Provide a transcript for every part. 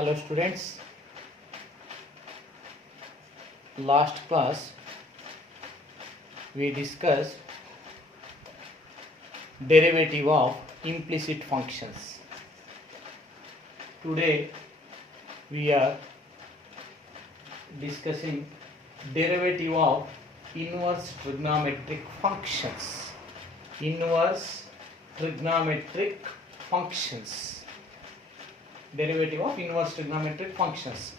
Hello students, last class we discussed derivative of implicit functions. Today we are discussing derivative of inverse trigonometric functions. Inverse trigonometric functions. Derivative of inverse trigonometric functions.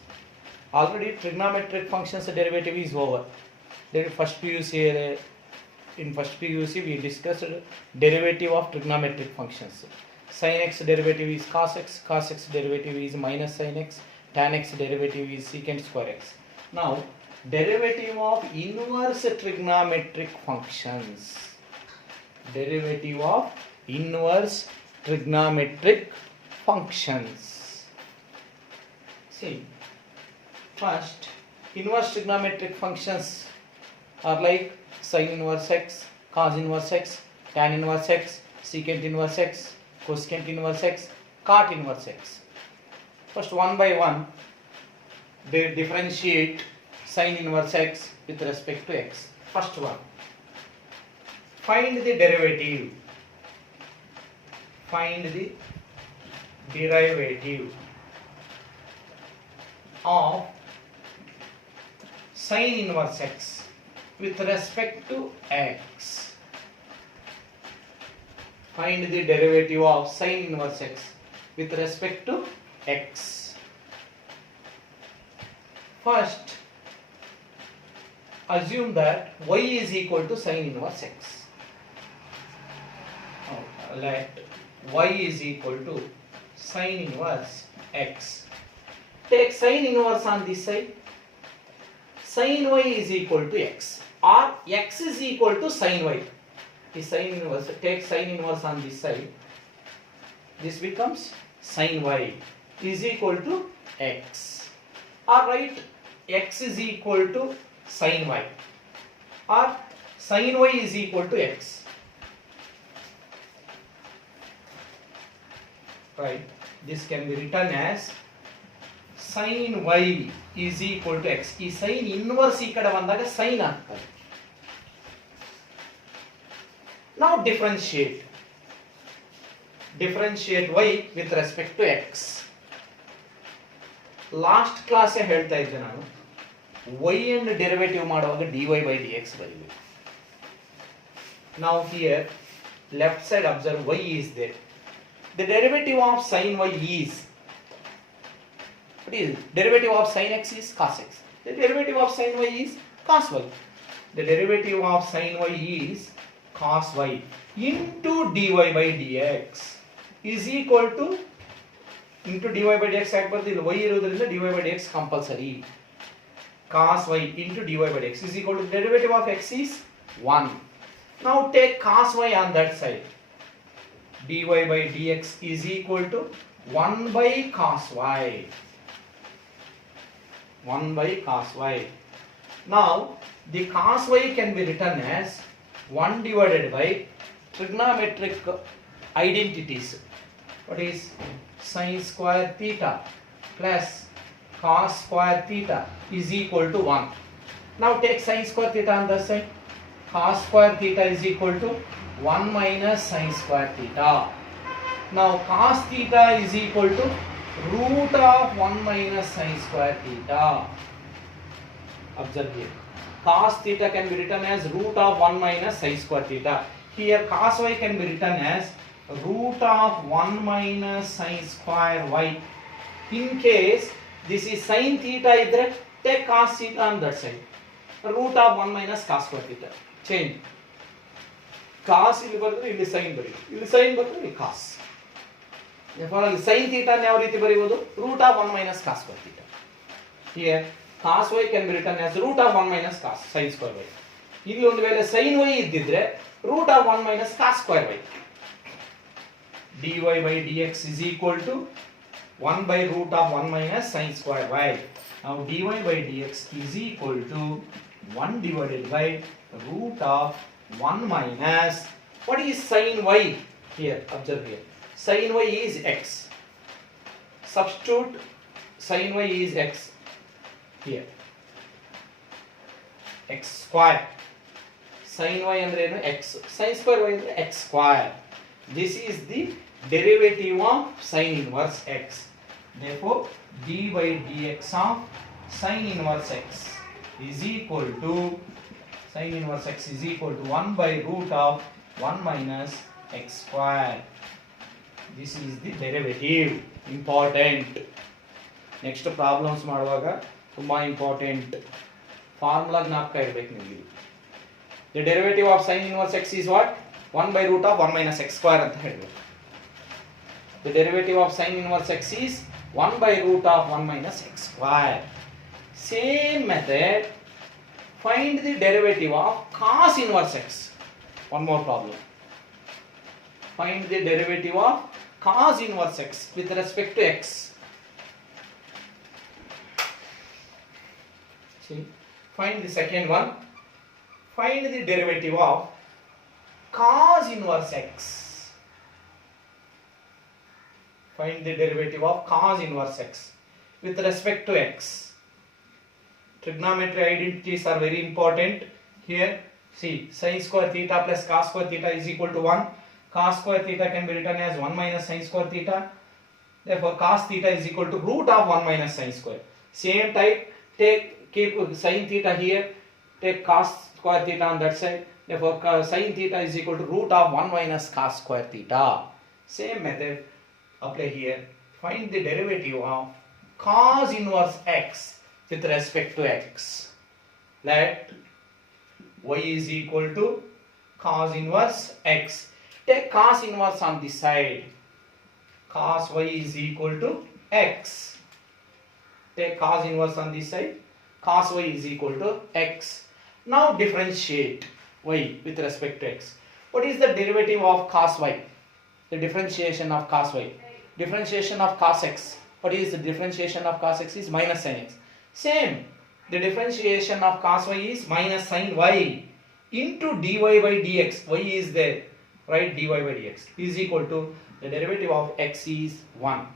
Already trigonometric functions derivative is over. In first PUC we discussed derivative of trigonometric functions. Sin x derivative is cos x derivative is minus sin x, tan x derivative is secant square x. Now derivative of inverse trigonometric functions. Derivative of inverse trigonometric functions. See, first inverse trigonometric functions are like sin inverse x, cos inverse x, tan inverse x, secant inverse x, cosecant inverse x, cot inverse x. First, one by one they differentiate sin inverse x with respect to x. First one, find the derivative. Find the derivative of sin inverse x with respect to x. Find the derivative of sin inverse x with respect to x. First, assume that y is equal to sin inverse x. Let y is equal to sin inverse x. Take sin inverse on this side. Sin y is equal to x, or x is equal to sin y. The sin inverse, take sin inverse on this side. This becomes sin y is equal to x. Or write x is equal to sin y, or sin y is equal to x. Right. This can be written as sin y is equal to x. ಈ sin inverse ಈ ಕಡೆ ಬಂದಾಗ sin ಆಗ್ತದೆ. Now differentiate y with respect to x. Last class ಹೇಳ್ತಾ ಇದ್ದೆ ನಾನು y ಅನ್ನು derivative ಮಾಡುವಾಗ dy by dx ಬರೀಬೇಕು. Now here left side observe y is there. The derivative of sin y is, what is derivative of sin x is cos x. The derivative of sin y is cos y. The derivative of sin y is cos y into dy by dx is equal to, into dy by dx ಹಾಕಬಾರ್ದು, ಇಲ್ಲಿ y ಇರೋದ್ರಿಂದ dy by dx compulsory. Cos y into dy by dx is equal to derivative of x is 1. Now take cos y on that side. dy by dx is equal to 1 by cos y. 1 by cos y. Now the cos y can be written as 1 divided by trigonometric identities. What is sin square theta plus cos square theta is equal to 1. Now take sin square theta on the side. Cos square theta is equal to 1 minus sin square theta. Now cos theta is equal to root of 1 minus sin square theta. Observe here. Cos theta can be written as root of 1 minus sin square theta. Here cos y can be written as root of 1 minus sin square y. In case this is sin theta idre, take cos theta on that side. Root of 1 minus cos square theta. Change. Cos ಇಲ್ಲಿ ಬರೆದ್ರೆ ಇಲ್ಲಿ sin ಬರೀ, ಇಲ್ಲಿ sin ಬರೆದ್ರೆ ಇಲ್ಲಿ cos. Therefore sin theta ಯಾವ ರೀತಿ ಬರೆಯಬಹುದು? root of 1 minus cos square theta. Here cos y can be written as root of 1 minus cos sin square y. ಇಲ್ಲಿ ಒಂದು ವೇಳೆ sin y ಇದ್ದಿದ್ರೆ root of 1 minus cos square y. dy by dx is equal to 1 by root of 1 minus sin square y. Now dy by dx is equal to 1 divided by root of 1 minus, what is sin y? Here observe here, sin y is x. Substitute sin y is x here. X square. Sin y andre ಏನು x. Sin square y andre x square. This is the derivative of sin inverse x. Therefore, dy dx of sin inverse x is equal to 1 by root of 1 minus x square. This is the derivative. Important. Next problems ಮಾಡುವಾಗ ತುಂಬಾ important formula ಜ್ಞಾಪಕ ಇರಬೇಕು ನಿಮಗೆ. The derivative of sin inverse x is what? 1 by root of 1 minus x square ಅಂತ ಹೇಳಬೇಕು. The derivative of sin inverse x is 1 by root of 1 minus x square. Same method, find the derivative of cos inverse x. One more problem. Find the derivative of cos inverse x with respect to x. See, find the second one. Find the derivative of cos inverse x. Find the derivative of cos inverse x with respect to x. Trigonometry identities are very important here. See, sin square theta plus cos square theta is equal to 1. Cos square theta can be written as 1 minus sin square theta. Therefore, cos theta is equal to root of 1 minus sin square. Same type, keep sin theta here, take cos square theta on that side. Therefore, sin theta is equal to root of 1 minus cos square theta. Same method apply here. Find the derivative of cos inverse x with respect to x. Let y is equal to cos inverse x. Take cos inverse on this side. Cos y is equal to x. Take cos inverse on this side. Cos y is equal to x. Now differentiate y with respect to x. What is the derivative of cos y? The differentiation of cos y. Differentiation of cos x. What is the differentiation of cos x is minus sin x. Same. The differentiation of cos y is minus sin y into dy by dx. Y is there. Right, dy by dx is equal to the derivative of x is 1.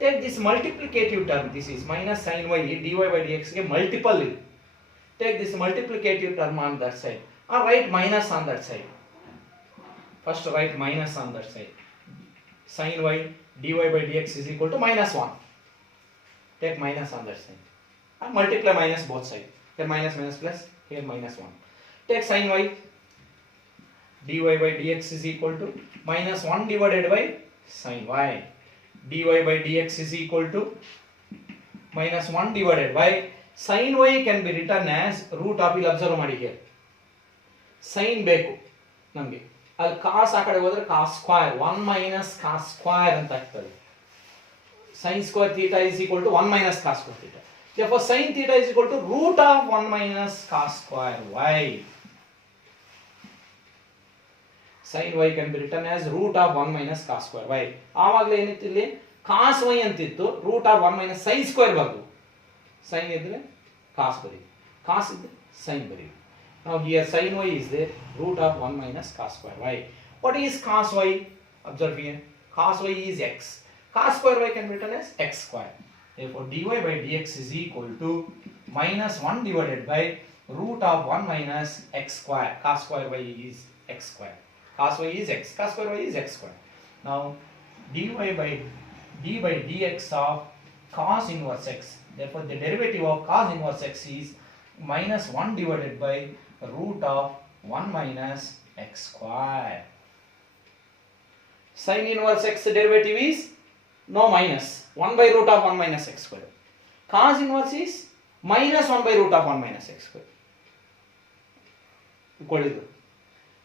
Take this multiplicative term. This is minus sin y dy by dx ke multiple. Take this multiplicative term on that side. Or write minus on that side. First write minus on that side. Sin y dy by dx is equal to minus 1. Take minus on that side. And multiply minus both sides. Here minus minus plus. Here minus 1. Take sin y dy by dx is equal to minus 1 divided by sin y. Dy by dx is equal to minus 1 divided by sin y can be written as root of, ಇಲ್ಲಿ observe ಮಾಡಿ here. sin ಬೇಕು ನಮಗೆ. ಅಲ್ಲಿ cos ಆ ಕಡೆ ಹೋದ್ರೆ cos square 1 minus cos square ಅಂತ ಆಗ್ತದೆ. sin square theta is equal to 1 minus cos square theta. Therefore sin theta is equal to root of 1 minus cos square y. sin y can be written as root of 1 minus cos square y. ಆವಾಗಲೇ ಏನಿತ್ತು ಇಲ್ಲಿ cos y ಅಂತಿತ್ತು, root of 1 minus sin square ಬರದು. sin ಇದ್ರೆ cos ಬರೀ, cos ಇದ್ರೆ sin ಬರೀ. Now here sin y is there, root of 1 minus cos square y. What is cos y? Observe here. Cos y is x. Cos square y can be written as x square. Therefore dy by dx is equal to minus 1 divided by root of 1 minus x square. Cos square y is x square. Cos y is x. Cos square y is x square. Now dy by dx of cos inverse x. Therefore the derivative of cos inverse x is minus 1 divided by root of 1 minus x square. Sin inverse x derivative is no minus 1 by root of 1 minus x square. Cos inverse is minus 1 by root of 1 minus x square.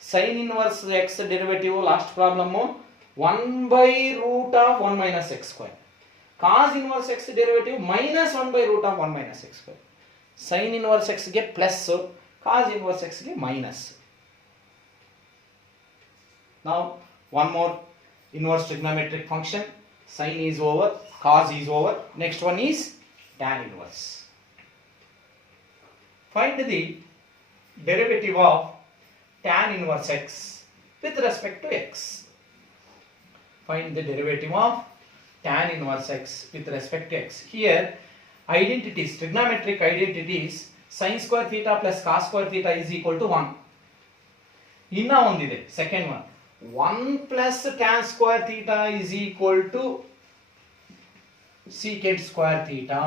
Sin inverse x derivative last problem 1 by root of 1 minus x square. Cos inverse x derivative minus 1 by root of 1 minus x square. Sin inverse x get plus, cos inverse x get minus. Now one more inverse trigonometric function. Sin is over, cos is over. Next one is tan inverse. Find the derivative of tan inverse x with respect to x. Find the derivative of tan inverse x with respect to x. Here identities, trigonometric identities, sin square theta plus cos square theta is equal to 1. ಇನ್ನ ಒಂದಿದೆ second one 1 plus tan square theta is equal to secant square theta.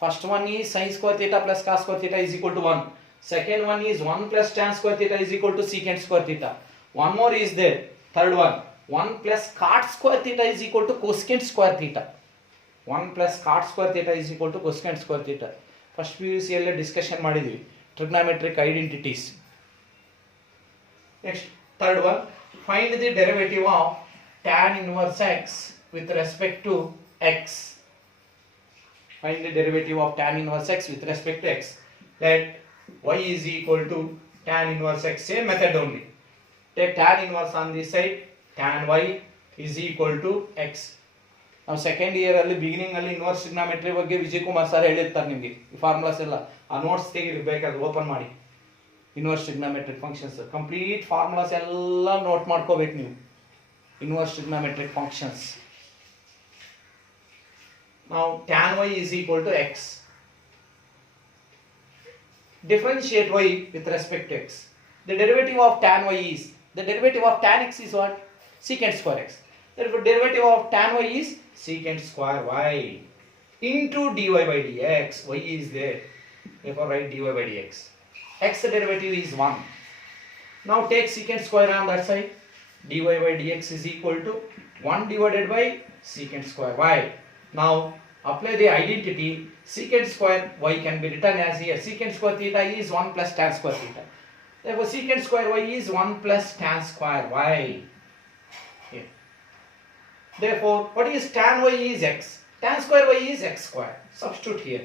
First one is sin square theta plus cos square theta is equal to 1. Second one is 1 plus tan square theta is equal to secant square theta. One more is there. Third one, 1 plus cot square theta is equal to cosecant square theta. 1 plus cot square theta is equal to cosecant square theta. First PUC alle discussion ಮಾಡಿದ್ವಿ trigonometric identities. Next, third one, find the derivative of tan inverse x with respect to x. Find the derivative of tan inverse x with respect to x. Let y is equal to tan inverse x. Same method only. Take tan inverse on this side. Tan y is equal to x. Now second year ಅಲ್ಲಿ beginning ಅಲ್ಲಿ inverse trigonometry ಬಗ್ಗೆ Vijay Kumar sir ಹೇಳಿರ್ತಾರೆ ನಿಮಗೆ. ಈ formulas ಎಲ್ಲ ಆ notes ತೆಗಿಬೇಕಾದ್ರೆ open ಮಾಡಿ. Inverse trigonometric functions complete formulas ಎಲ್ಲ ನೋಟ್ ಮಾಡ್ಕೋಬೇಕು ನೀವು. Inverse trigonometric functions. Now tan y is equal to x. Differentiate y with respect to x. The derivative of tan y is, the derivative of tan x is what? Secant square x. Therefore derivative of tan y is secant square y into dy by dx. Y is there. Therefore write dy by dx. X derivative is 1. Now take secant square on that side. Dy by dx is equal to 1 divided by secant square y. Now apply the identity. Secant square y can be written as here. Secant square theta is 1 plus tan square theta. Therefore secant square y is 1 plus tan square y. Here. Therefore what is tan y is x. Tan square y is x square. Substitute here.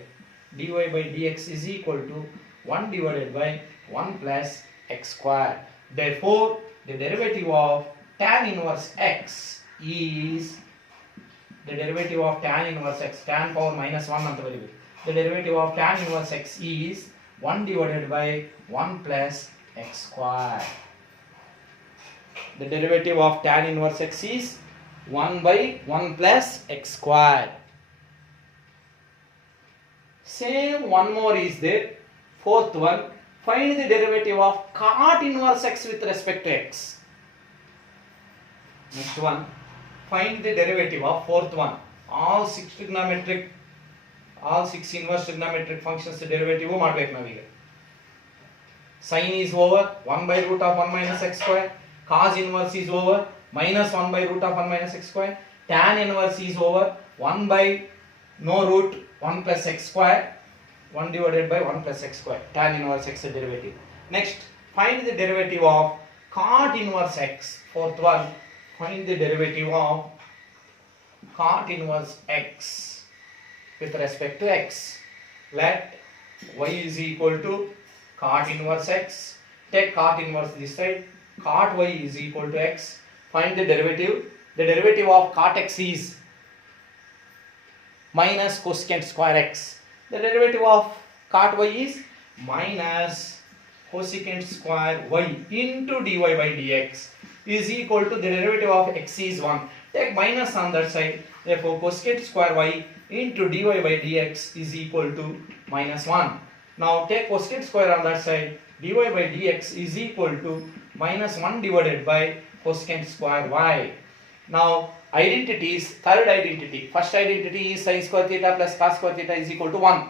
Dy by dx is equal to 1 divided by 1 plus x square. Therefore the derivative of tan inverse x is, the derivative of tan inverse x, tan power minus 1 anta baribeku. The derivative of tan inverse x is 1 divided by 1 plus x square. The derivative of tan inverse x is 1 by 1 plus x square. Same one more is there. Fourth one, find the derivative of cot inverse x with respect to x. Next one, find the derivative of fourth one. All six inverse trigonometric functions derivative ಮಾಡಬೇಕು ನಾವೀಗ. Sin is over 1 by root of 1 minus x square. Cos inverse is over minus 1 by root of 1 minus x square. Tan inverse is over 1 by no root 1 plus x square. 1 divided by 1 plus x square. Tan inverse x derivative. Next, find the derivative of cot inverse x. Fourth one, find the derivative of cot inverse x with respect to x. Let y is equal to cot inverse x. Take cot inverse this side. Cot y is equal to x. Find the derivative. The derivative of cot x is minus cosecant square x. The derivative of cot y is minus cosecant square y into dy by dx is equal to, the derivative of x is 1. Take minus on that side. Therefore cosecant square y into dy by dx is equal to minus 1. Now take cosecant square on that side. Dy by dx is equal to minus 1 divided by cosecant square y. Now identities, third identity. First identity is sin square theta plus cos square theta is equal to 1.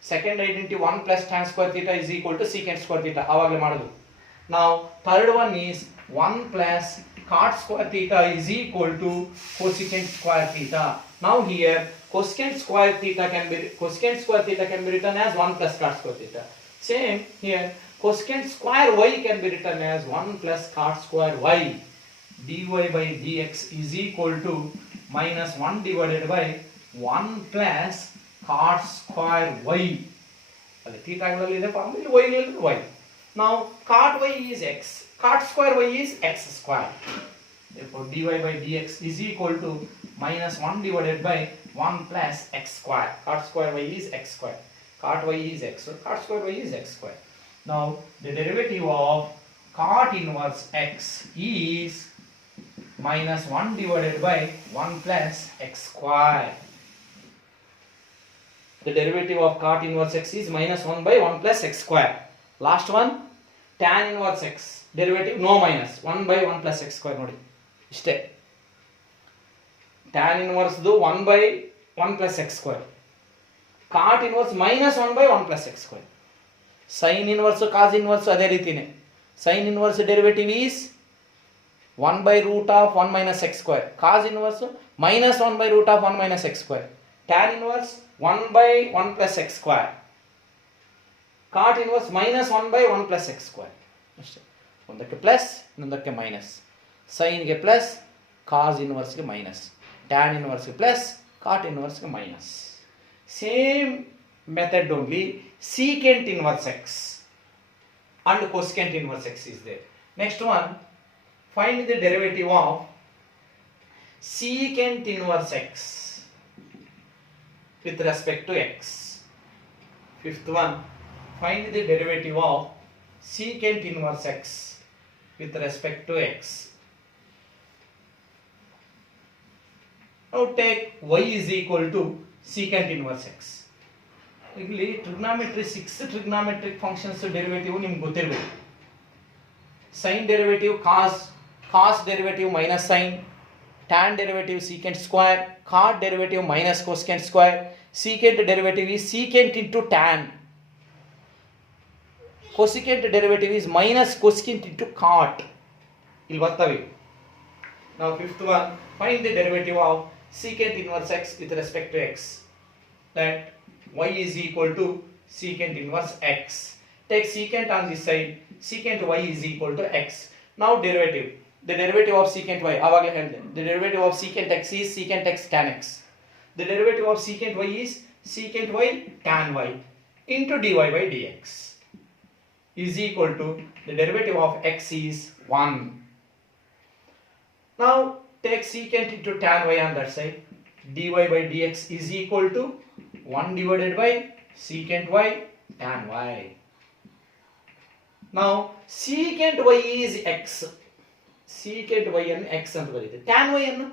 Second identity 1 plus tan square theta is equal to secant square theta. ಆವಾಗಲೇ ಮಾಡೋದು. Now third one is 1 plus cot square theta is equal to cosecant square theta. Now here cosecant square theta can be written as 1 plus cot square theta. Same here, cosecant square y can be written as 1 plus cot square y. Dy by dx is equal to minus 1 divided by 1 plus cot square y. ಅಲ್ಲಿ theta ಗಳಲ್ಲಿದೆ form, ಇಲ್ಲಿ y ಗಳಲ್ಲಿ y. Now cot y is x, cot square y is x square. Therefore dy by dx is equal to minus 1 divided by 1 plus x square. Cot square y is x square. Cot y is x, so cot square y is x square. Now the derivative of cot inverse x is minus 1 divided by 1 plus x square. The derivative of cot inverse x is minus 1 by 1 plus x square. Last one, tan inverse x. Derivative no minus 1 by 1 plus x square. Nodi. Ishte. Tan inverse do 1 by 1 plus x square. Cot inverse minus 1 by 1 plus x square. Sin inverse cos inverse adhe reetine. Sin inverse derivative is 1 by root of 1 minus x square. Cos inverse minus 1 by root of 1 minus x square. Tan inverse 1 by 1 plus x square. Cot inverse minus 1 by 1 plus x square. ಒಂದಕ್ಕೆ plus ಇನ್ನೊಂದಕ್ಕೆ minus. ಸೈನ್ಗೆ plus, cos ಇನ್ವರ್ಸ್ಗೆ minus, tan ಇನ್ವರ್ಸ್ಗೆ plus, cot ಇನ್ವರ್ಸ್ಗೆ minus. Same method only secant inverse x and cosecant inverse x is there. Next one, find the derivative of secant inverse x with respect to x. Fifth one, find the derivative of secant inverse x with respect to x. Now take y is equal to secant inverse x. ಇಲ್ಲಿ trigonometry 6 trigonometric functions derivative ನಿಮ್ಗೆ ಗೊತ್ತಿರಬೇಕು. Sine derivative cos derivative minus sine, tan derivative secant square, cot derivative minus cosecant square, secant derivative is secant into tan, cosecant derivative is minus cosecant into cot. ಇಲ್ಲಿ ಬರ್ತವೆ. Now fifth one, find the derivative of secant inverse x with respect to x. That y is equal to secant inverse x. Take secant on this side, secant y is equal to x. Now derivative. The derivative of secant y, avagale ಹೇಳಿದೆ. The derivative of secant x is secant x tan x. The derivative of secant y is secant y tan y into dy by dx is equal to the derivative of x is 1. Now take secant into tan y on that side. Dy by dx is equal to 1 divided by secant y tan y. Now secant y is x. Secant y and x ಅಂತ ಬರೀತೀವಿ. Tan y ಅನ್ನು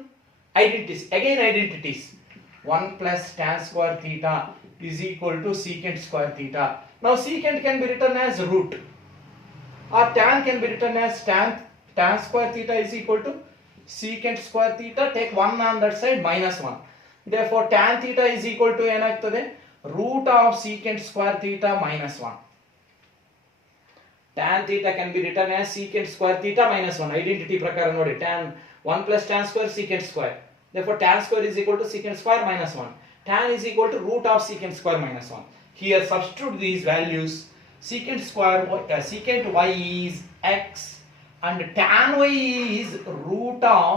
identities, again identities. 1 plus tan square theta is equal to secant square theta. Now secant can be written as root, or tan can be written as tan square theta is equal to secant square theta. Take 1 on that side, minus 1. Therefore tan theta is equal to ಏನಾಗ್ತದೆ, root of secant square theta minus 1. Tan theta can be written as secant square theta minus 1. Identity ಪ್ರಕಾರ ನೋಡಿ, tan 1 plus tan square secant square. Therefore tan square is equal to secant square minus 1. Tan is equal to root of secant square minus 1. Here substitute these values. Secant y is x and tan y is root of,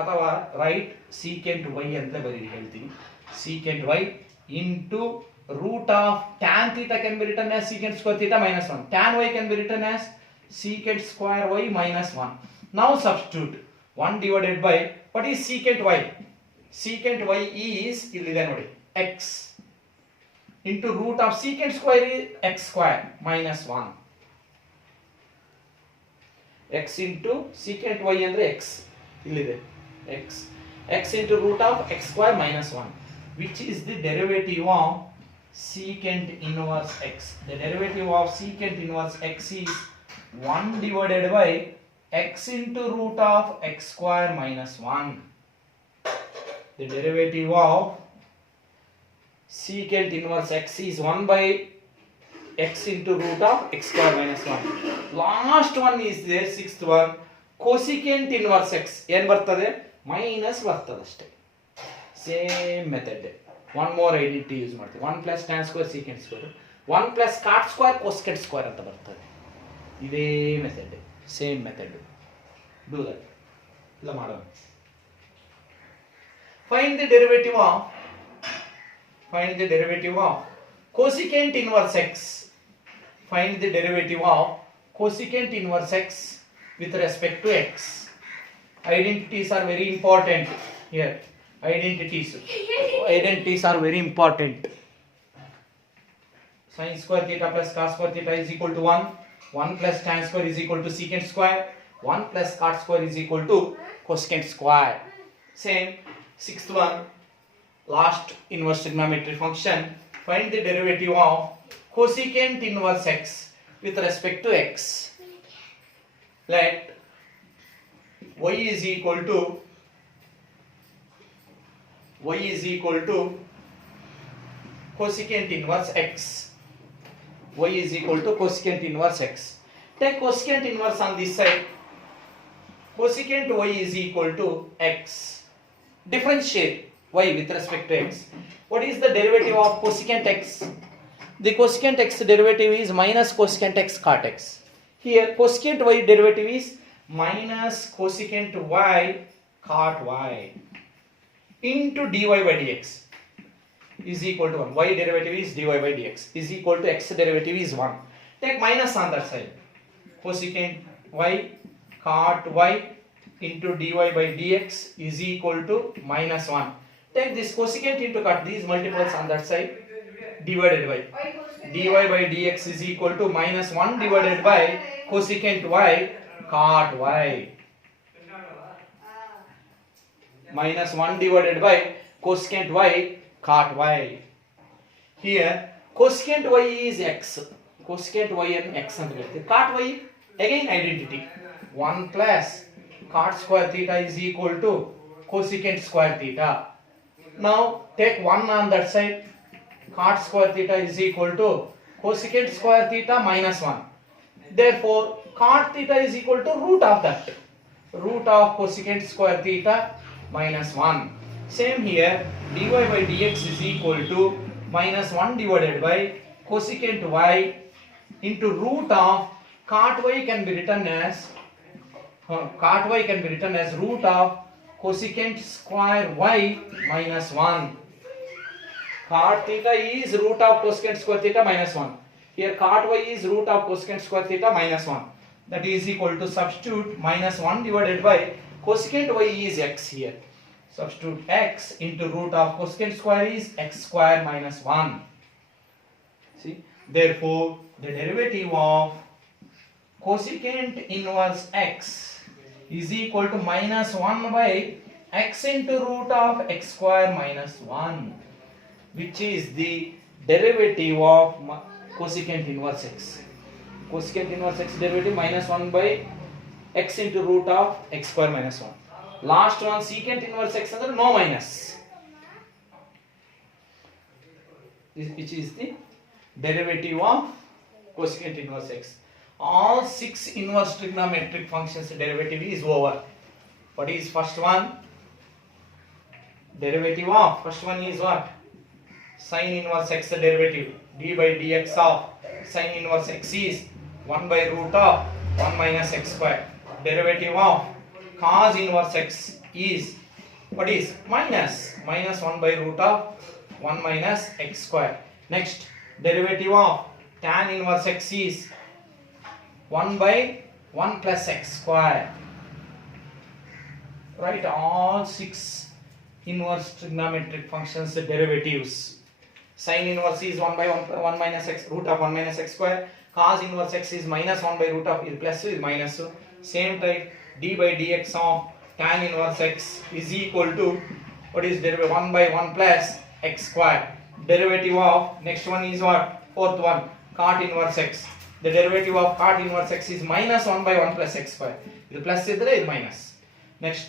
ಅಥವಾ right secant y ಅಂತ ಹೇಳ್ತೀನಿ. secant y into root of tan theta can be written as secant square theta minus 1. Tan y can be written as secant square y minus 1. Now substitute 1 divided by, what is secant y? Secant y is ಇಲ್ಲಿದೆ ನೋಡಿ, x into root of secant square is x square minus 1. x into secant y ಅಂದ್ರೆ x ಇಲ್ಲಿದೆ x into root of x square minus 1, which is the derivative of secant inverse x. The derivative of secant inverse x is 1 divided by x into root of x square minus 1. The derivative of secant inverse x is 1 by x into root of x square minus 1. Last one is there, sixth one, cosecant inverse x. ಏನು ಬರ್ತದೆ, minus ಬರ್ತದೆ ಅಷ್ಟೇ. Same method. One more identity use ಮಾಡ್ತೀವಿ. 1 plus tan square secant square, 1 plus cot square cosecant square ಅಂತ ಬರ್ತದೆ. ಇದೇ method, same method. Do that. ಇಲ್ಲ ಮಾಡೋಣ. Find the derivative of cosecant inverse x. Find the derivative of cosecant inverse x with respect to x. Identities are very important here. Identities are very important. Sin square theta plus cos square theta is equal to 1. 1 plus tan square is equal to secant square. 1 plus cot square is equal to cosecant square. Same, sixth one, last inverse trigonometric function. Find the derivative of cosecant inverse x with respect to x. Let y is equal to cosecant inverse x. Y is equal to cosecant inverse x. Take cosecant inverse on this side. Cosecant y is equal to x. Differentiate y with respect to x. What is the derivative of cosecant x? The cosecant x derivative is minus cosecant x cot x. Here cosecant y derivative is minus cosecant y cot y into dy by dx is equal to 1. Y derivative is dy by dx is equal to x derivative is 1. Take minus on that side. Cosecant y cot y into dy by dx is equal to minus 1. Take this cosecant into cot, these multiples on that side, divided by dy by dx is equal to minus 1 divided by cosecant y cot y. Minus 1 divided by cosecant y cot y. Here cosecant y is x. Cosecant y and x and cot y again identity. 1 plus cot square theta is equal to cosecant square theta. Now take 1 on that side. Cot square theta is equal to cosecant square theta minus 1. Therefore cot theta is equal to root of that. Root of cosecant square theta minus 1. Same here, dy by dx is equal to minus 1 divided by cosecant y into root of cot y can be written as root of cosecant square y minus 1. Cot theta is root of cosecant square theta minus 1. Here cot y is root of cosecant square theta minus 1. That is equal to substitute minus 1 divided by cosecant y is x here. Substitute x into root of cosecant square is x square minus 1. See, therefore the derivative of cosecant inverse x is equal to minus 1 by x into root of x square minus 1, which is the derivative of cosecant inverse x. Cosecant inverse x derivative minus 1 by x into root of x square minus 1. Last one secant inverse x under no minus, which is the derivative of cosecant inverse x. All 6 inverse trigonometric functions derivative is over. What is first one? Derivative of first one is what? Sin inverse x derivative d by dx of sin inverse x is 1 by root of 1 minus x square. Derivative of cos inverse x is what is minus 1 by root of 1 minus x square. Next, derivative of tan inverse x is 1 by 1 plus x square. Write all 6 inverse trigonometric functions derivatives. Sin inverse is 1 by 1 minus x root of 1 minus x square. Cos inverse x is minus 1 by root of plus is minus. Same type, d by dx of tan inverse x is equal to what is derivative 1 by 1 plus x square. Derivative of next one is what? Fourth one, cot inverse x. The derivative of cot inverse x is minus 1 by 1 plus x square. This plus is minus. Next,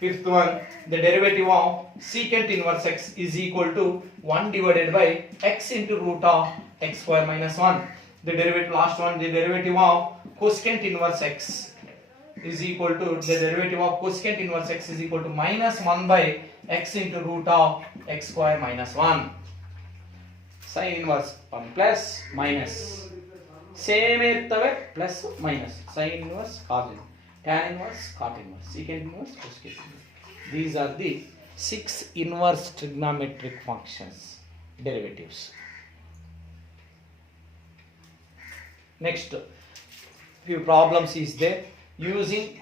fifth one, the derivative of secant inverse x is equal to 1 divided by x into root of x square minus 1. The derivative, last one, the derivative of cosecant inverse x is equal to, the derivative of cosecant inverse x is equal to minus 1 by x into root of x square minus 1. Sin inverse 1 plus minus. Same irtave plus minus. Sin inverse, cos inverse, tan inverse, cot inverse, secant inverse, cosecant inverse. These are the 6 inverse trigonometric functions derivatives. Next, few problems is there. Using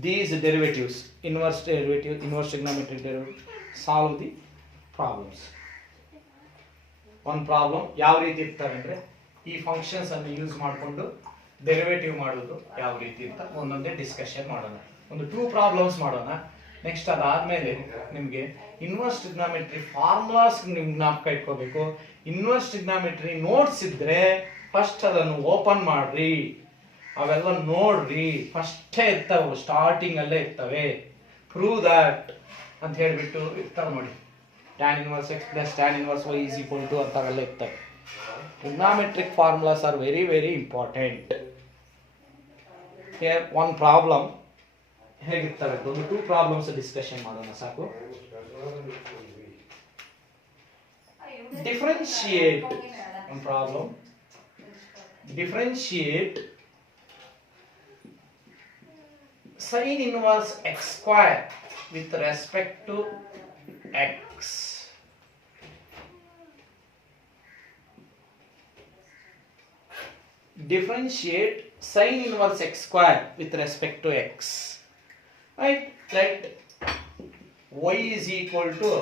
these derivatives, inverse derivative, inverse trigonometric derivative, solve the problems. One problem ಯಾವ ರೀತಿ ಇರ್ತವೆ ಅಂದ್ರೆ ಈ functions ಅನ್ನು use ಮಾಡಿಕೊಂಡು derivative ಮಾಡೋದು ಯಾವ ರೀತಿ ಅಂತ ಒಂದೊಂದೇ ಡಿಸ್ಕಷನ್ ಮಾಡೋಣ. ಒಂದು 2 ಪ್ರಾಬ್ಲಮ್ಸ್ ಮಾಡೋಣ. ನೆಕ್ಸ್ಟ್ ಅದಾದ್ಮೇಲೆ ನಿಮಗೆ ಇನ್ವರ್ಸ್ ಟ್ರಿಗ್ನಾಮೆಟ್ರಿ ಫಾರ್ಮುಲಾಸ್ ನಿಮ್ಗೆ ಜ್ಞಾಪಕ ಇಟ್ಕೋಬೇಕು. ಇನ್ವರ್ಸ್ ಟ್ರಿಗ್ನಾಮೆಟ್ರಿ ನೋಟ್ಸ್ ಇದ್ರೆ ಫಸ್ಟ್ ಅದನ್ನು ಓಪನ್ ಮಾಡ್ರಿ, ಅವೆಲ್ಲ ನೋಡ್ರಿ. ಫಸ್ಟೇ ಇರ್ತಾವೆ, ಸ್ಟಾರ್ಟಿಂಗ್ ಅಲ್ಲೇ ಇರ್ತವೆ. ಪ್ರೂವ್ ದಟ್ ಅಂತ ಹೇಳ್ಬಿಟ್ಟು ಇರ್ತಾವೆ ನೋಡಿ. tan inverse x plus tan inverse y is equal to ಅಂತಾವೆಲ್ಲ ಇರ್ತವೆ. Trigonometric formulas are very very important. Here one problem ಹೇಗಿರ್ತವೆ ಒಂದು 2 ಪ್ರಾಬ್ಲಮ್ಸ್ ಡಿಸ್ಕಷನ್ ಮಾಡೋಣ ಸಾಕು. Differentiate one problem. Differentiate sin inverse x square with respect to x. Differentiate sin inverse x square with respect to x. Right? Let y is equal to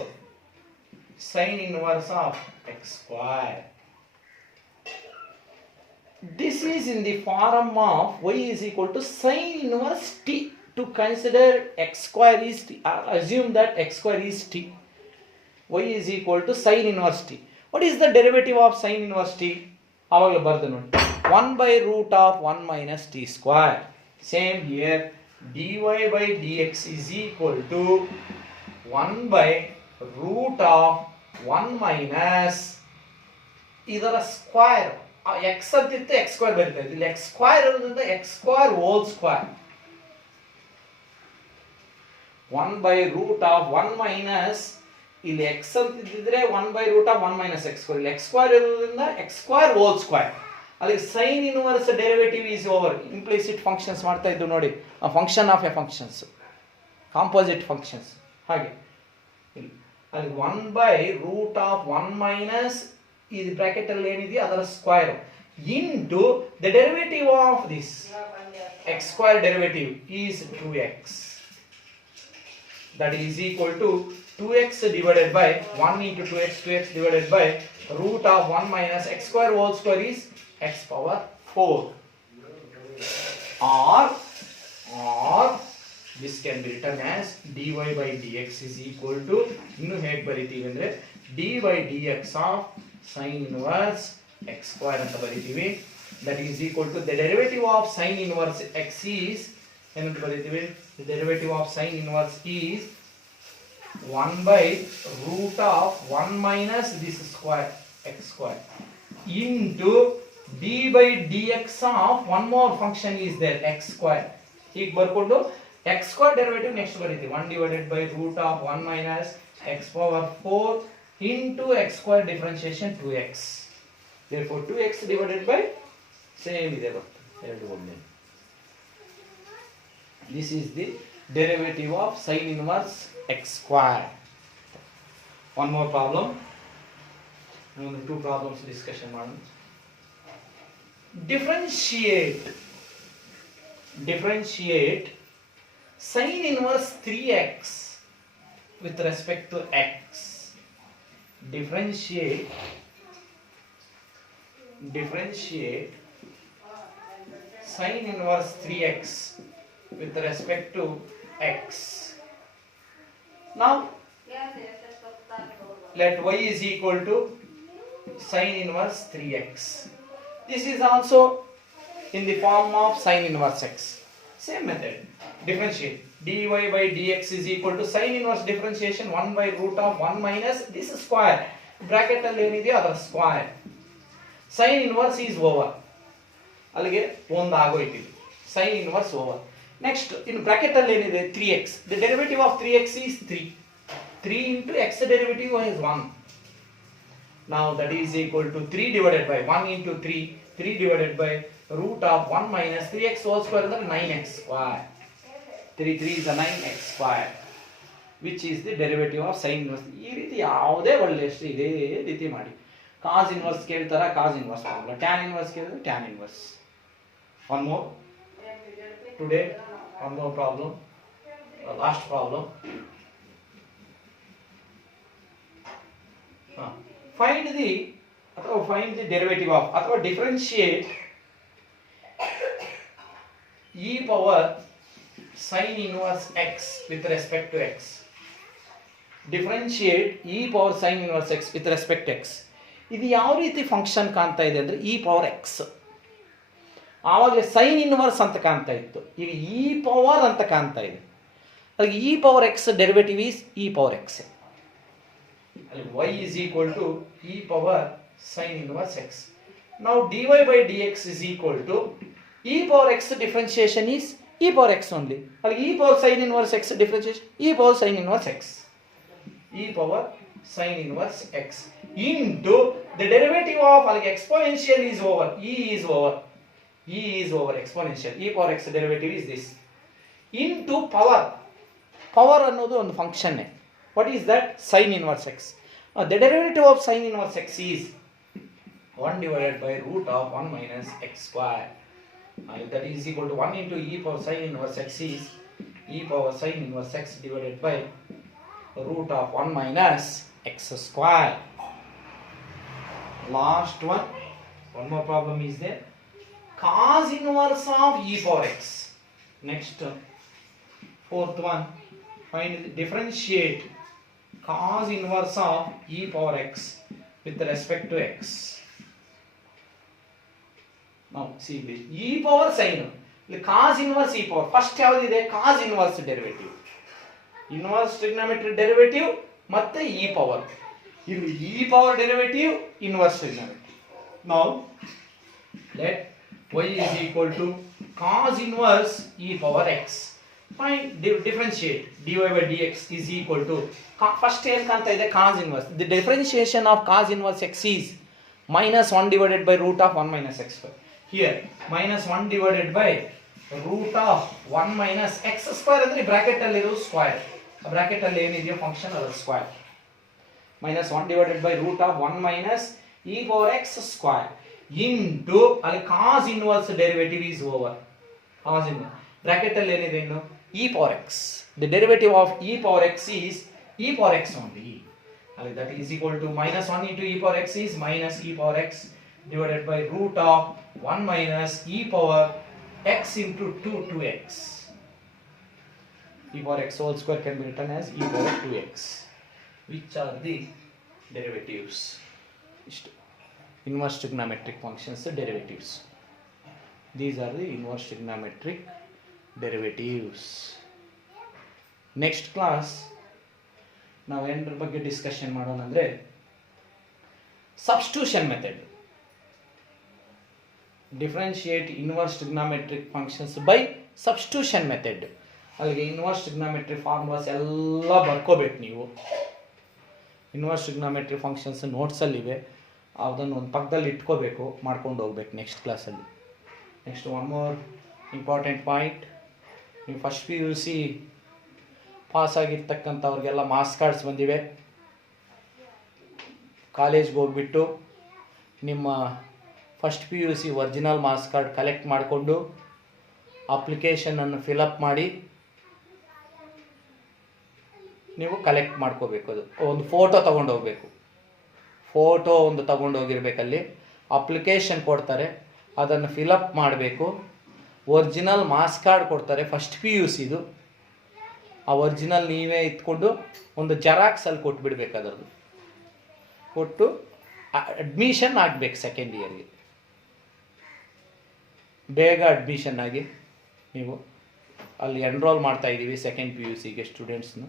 sin inverse of x square. This is in the form of y is equal to sin inverse t. To consider x square is t, assume that x square is t. Y is equal to sin inverse t. What is the derivative of sin inverse t? Avagla bardu ನೋಡಿ 1 by root of 1 minus t square. Same here, dy by dx is equal to 1 by root of 1 minus ಇದರ square. x ಅಂತಿತ್ತು x square ಬರುತ್ತೆ, ಇಲ್ಲಿ x square ಇರೋದ್ರಿಂದ x square whole square. 1 by root of 1 minus ಇಲ್ಲಿ x ಅಂತಿದ್ರೆ 1 by root of 1 minus x square. ಇಲ್ಲಿ x square ಇರೋದ್ರಿಂದ x square whole square. ಅಲ್ಲಿ sin inverse derivative is over. Implicit functions ಮಾಡ್ತಾ ಇದ್ದು ನೋಡಿ, a function of a functions, composite functions. ಹಾಗೆ ಅಲ್ಲಿ 1 by root of 1 minus ಈ ಬ್ರಾಕೆಟ್ ಅಲ್ಲಿ ಏನಿದೆ ಅದರ square into the derivative of this x square derivative is 2x. That is equal to 2x divided by 1 into 2x divided by root of 1 minus x square whole square is x power 4. Or this can be written as dy by dx is equal to ಇನ್ನು ಹೇಗೆ ಬರೀತೀವಿ ಅಂದ್ರೆ dy by dx of sin inverse x square ಅಂತ ಬರೀತೀವಿ. That is equal to the derivative of sin inverse x is ಏನಂತ ಬರೀತೀವಿ, the derivative of sin inverse is 1 by root of 1 minus this square x square into d by dx of one more function is there x square. ಹೀಗೆ ಬರ್ಕೊಂಡು x square derivative next ಬರೀತೀವಿ 1 divided by root of 1 minus x power 4 into x square differentiation 2x. Therefore 2x divided by same ಇದೆ ಬರ್ತದೆ ಎರಡು ಒಂದೇ. This is the derivative of sin inverse x square. One more problem. One 2 problems discussion ಮಾಡೋಣ. Differentiate sin inverse 3x with respect to x. Differentiate sin inverse 3x with respect to x. Now let y is equal to sin inverse 3x. This is also in the form of sin inverse x. Same method. Differentiate dy by dx is equal to sin inverse differentiation 1 by root of 1 minus this square. Bracket ಅಲ್ಲಿ ಏನಿದೆ ಅದರ square. sin inverse is over. ಅಲ್ಲಿಗೆ ಒಂದು ಆಗೋಯ್ತು, sin inverse over. Next in bracket ಅಲ್ಲಿ ಏನಿದೆ 3x. The derivative of 3x is 3. 3 into x derivative is 1. Now that is equal to 3 divided by 1 into 3 divided by root of 1 minus 3x whole square ಅಂದ್ರೆ 9x square. 3 is a 9x square, which is the derivative of sin inverse. ಈ ರೀತಿ ಯಾವುದೇ ಒಳ್ಳೆಯಷ್ಟು ಇದೇ ರೀತಿ ಮಾಡಿ. cos inverse ಕೇಳ್ತಾರ cos inverse ಮಾಡಲ್ಲ, tan inverse ಕೇಳಿದ್ರೆ tan inverse. One more today, one more problem, last problem. find the derivative of ಅಥವಾ differentiate e power sin inverse x with respect to x. Differentiate e power sin inverse x with respect to x. ಇದು ಯಾವ ರೀತಿ function ಕಾಣ್ತಾ ಇದೆ ಅಂದರೆ e power x. ಆವಾಗಲೇ sine inverse ಅಂತ ಕಾಣ್ತಾ ಇತ್ತು, ಈಗ e ಪವರ್ ಅಂತ ಕಾಣ್ತಾ ಇದೆ. ಅದಕ್ಕೆ e power x derivative is e power x. ಅಲ್ಲಿ y is equal to e power sin inverse x. Now dy by dx is equal to e power x differentiation is e power x only. ಅಲ್ಲಿ e power sin inverse x differentiation e power sin inverse x. E power sin inverse x into the derivative of like exponential is over, e is over exponential, e power x derivative is this into power ಅನ್ನೋದು ಒಂದು function. What is that? Sin inverse x. The derivative of sin inverse x is 1 divided by root of 1 minus x square. That is equal to 1 into e power sin inverse x is e power sin inverse x divided by root of 1 minus x square. Last one more problem is there. Cos inverse of e power x. Next, fourth one, find differentiate cos inverse of e power x with respect to x. Now see this e power sin, cos inverse e power, first ಯಾವುದು cos inverse derivative, inverse trigonometric derivative ಮತ್ತೆ e power, ಇಲ್ಲಿ e power derivative inverse trigonometric. Now let y is equal to cos inverse e power x. Find differentiate dy by dx is equal to, first ಏನು ಕಾಣ್ತಾ ಇದೆ cos inverse. The differentiation of cos inverse x is minus 1 divided by root of 1 minus x square. Here minus 1 divided by root of 1 minus x square ಅಂದ್ರೆ bracket ಅಲ್ಲಿ ಇರೋ square, bracket ಅಲ್ಲಿ ಏನಿದೆಯೋ function ಅದರ square, minus 1 divided by root of 1 minus e power x square into ಅಲ್ಲಿ cos inverse derivative is over, cos inverse bracket ಅಲ್ಲಿ ಏನಿದೆ ಇನ್ನು e power x. The derivative of e power x is e power x only. ಅಲ್ಲಿ that is equal to minus 1 into e power x is minus e power x divided by root of 1 minus e power x into 2x. E power x whole square can be written as e power 2x. Which are the derivatives? Inverse trigonometric functions derivatives. These are the inverse trigonometric derivatives. Next class ನಾವು ಏನರ ಬಗ್ಗೆ discussion ಮಾಡೋಣ ಅಂದರೆ substitution method. Differentiate inverse trigonometric functions by substitution method. ಅಲ್ಲಿಗೆ inverse trigonometry formulas ಎಲ್ಲ ಬರ್ಕೋಬೇಕು ನೀವು. Inverse trigonometry functions ನೋಟ್ಸಲ್ಲಿವೆ, ಅದನ್ನು ಒಂದು ಪಕ್ಕದಲ್ಲಿ ಇಟ್ಕೋಬೇಕು, ಮಾಡ್ಕೊಂಡು ಹೋಗ್ಬೇಕು ನೆಕ್ಸ್ಟ್ ಕ್ಲಾಸಲ್ಲಿ. Next one more important point, ನೀವು first P U C pass ಆಗಿರ್ತಕ್ಕಂಥವ್ರಿಗೆಲ್ಲ ಮಾರ್ಕ್ಸ್ ಕಾರ್ಡ್ಸ್ ಬಂದಿವೆ. ಕಾಲೇಜ್ಗೆ ಹೋಗ್ಬಿಟ್ಟು ನಿಮ್ಮ first P U C original marks card collect ಮಾಡಿಕೊಂಡು ಅಪ್ಲಿಕೇಶನನ್ನು ಫಿಲಪ್ ಮಾಡಿ ನೀವು ಕಲೆಕ್ಟ್ ಮಾಡ್ಕೋಬೇಕು. ಅದು ಒಂದು ಫೋಟೋ ತೊಗೊಂಡು ಹೋಗಬೇಕು, ಫೋಟೋ ಒಂದು ತೊಗೊಂಡು ಹೋಗಿರ್ಬೇಕಲ್ಲಿ. ಅಪ್ಲಿಕೇಶನ್ ಕೊಡ್ತಾರೆ, ಅದನ್ನು ಫಿಲಪ್ ಮಾಡಬೇಕು. ಒರಿಜಿನಲ್ ಮಾರ್ಕ್ಸ್ ಕಾರ್ಡ್ ಕೊಡ್ತಾರೆ ಫಸ್ಟ್ ಪಿ ಯು ಸಿದು, ಆ ಒರಿಜಿನಲ್ ನೀವೇ ಇಟ್ಕೊಂಡು ಒಂದು ಜೆರಾಕ್ಸಲ್ಲಿ ಕೊಟ್ಬಿಡ್ಬೇಕು. ಅದರದ್ದು ಕೊಟ್ಟು ಅಡ್ಮಿಷನ್ ಆಗಬೇಕು ಸೆಕೆಂಡ್ ಇಯರ್ಗೆ. ಬೇಗ ಅಡ್ಮಿಷನ್ ಆಗಿ ನೀವು ಅಲ್ಲಿ ಎನ್ರೋಲ್ ಮಾಡ್ತಾಯಿದ್ದೀವಿ ಸೆಕೆಂಡ್ ಪಿ ಯು ಸಿಗೆ ಸ್ಟೂಡೆಂಟ್ಸ್ನು.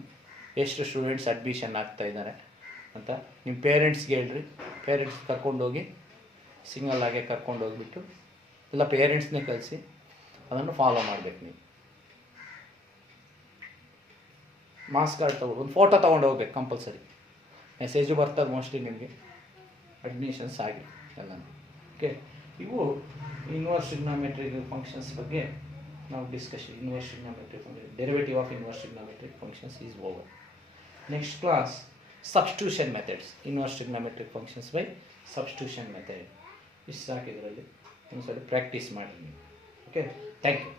ಎಷ್ಟು ಸ್ಟೂಡೆಂಟ್ಸ್ ಅಡ್ಮಿಷನ್ ಆಗ್ತಾ ಇದ್ದಾರೆ ಅಂತ ನಿಮ್ಮ ಪೇರೆಂಟ್ಸ್ಗೆ ಹೇಳ್ರಿ. ಪೇರೆಂಟ್ಸ್ ಕರ್ಕೊಂಡೋಗಿ ಸಿಂಗಲ್ಲಾಗೆ ಕರ್ಕೊಂಡೋಗ್ಬಿಟ್ಟು ಎಲ್ಲ ಪೇರೆಂಟ್ಸ್ನೇ ಕಳಿಸಿ ಅದನ್ನು ಫಾಲೋ ಮಾಡಬೇಕು. ನೀವು ಮಾರ್ಕ್ಸ್ ಕಾರ್ಡ್ ತೊಗೊಂಡು ಒಂದು ಫೋಟೋ ತೊಗೊಂಡು ಹೋಗ್ಬೇಕು ಕಂಪಲ್ಸರಿ. ಮೆಸೇಜು ಬರ್ತದೆ ಮೋಸ್ಟ್ಲಿ ನಿಮಗೆ ಅಡ್ಮಿಷನ್ಸ್ ಆಗಿ ಎಲ್ಲ. ಓಕೆ, ಇವು ಇನ್ವರ್ಸ್ ಟ್ರಿಗ್ನೋಮೆಟ್ರಿಕ್ ಫಂಕ್ಷನ್ಸ್ ಬಗ್ಗೆ ನಾವು discussion. Inverse trigonometric function, derivative of inverse trigonometric functions is over. Next class substitution methods, inverse trigonometric functions by substitution method. ಇಷ್ಟು ಸಾಕು. ಇದರಲ್ಲಿ ಒಂದ್ಸರಿ ಪ್ರಾಕ್ಟೀಸ್ ಮಾಡಿ ನೀವು. Okay, thank you.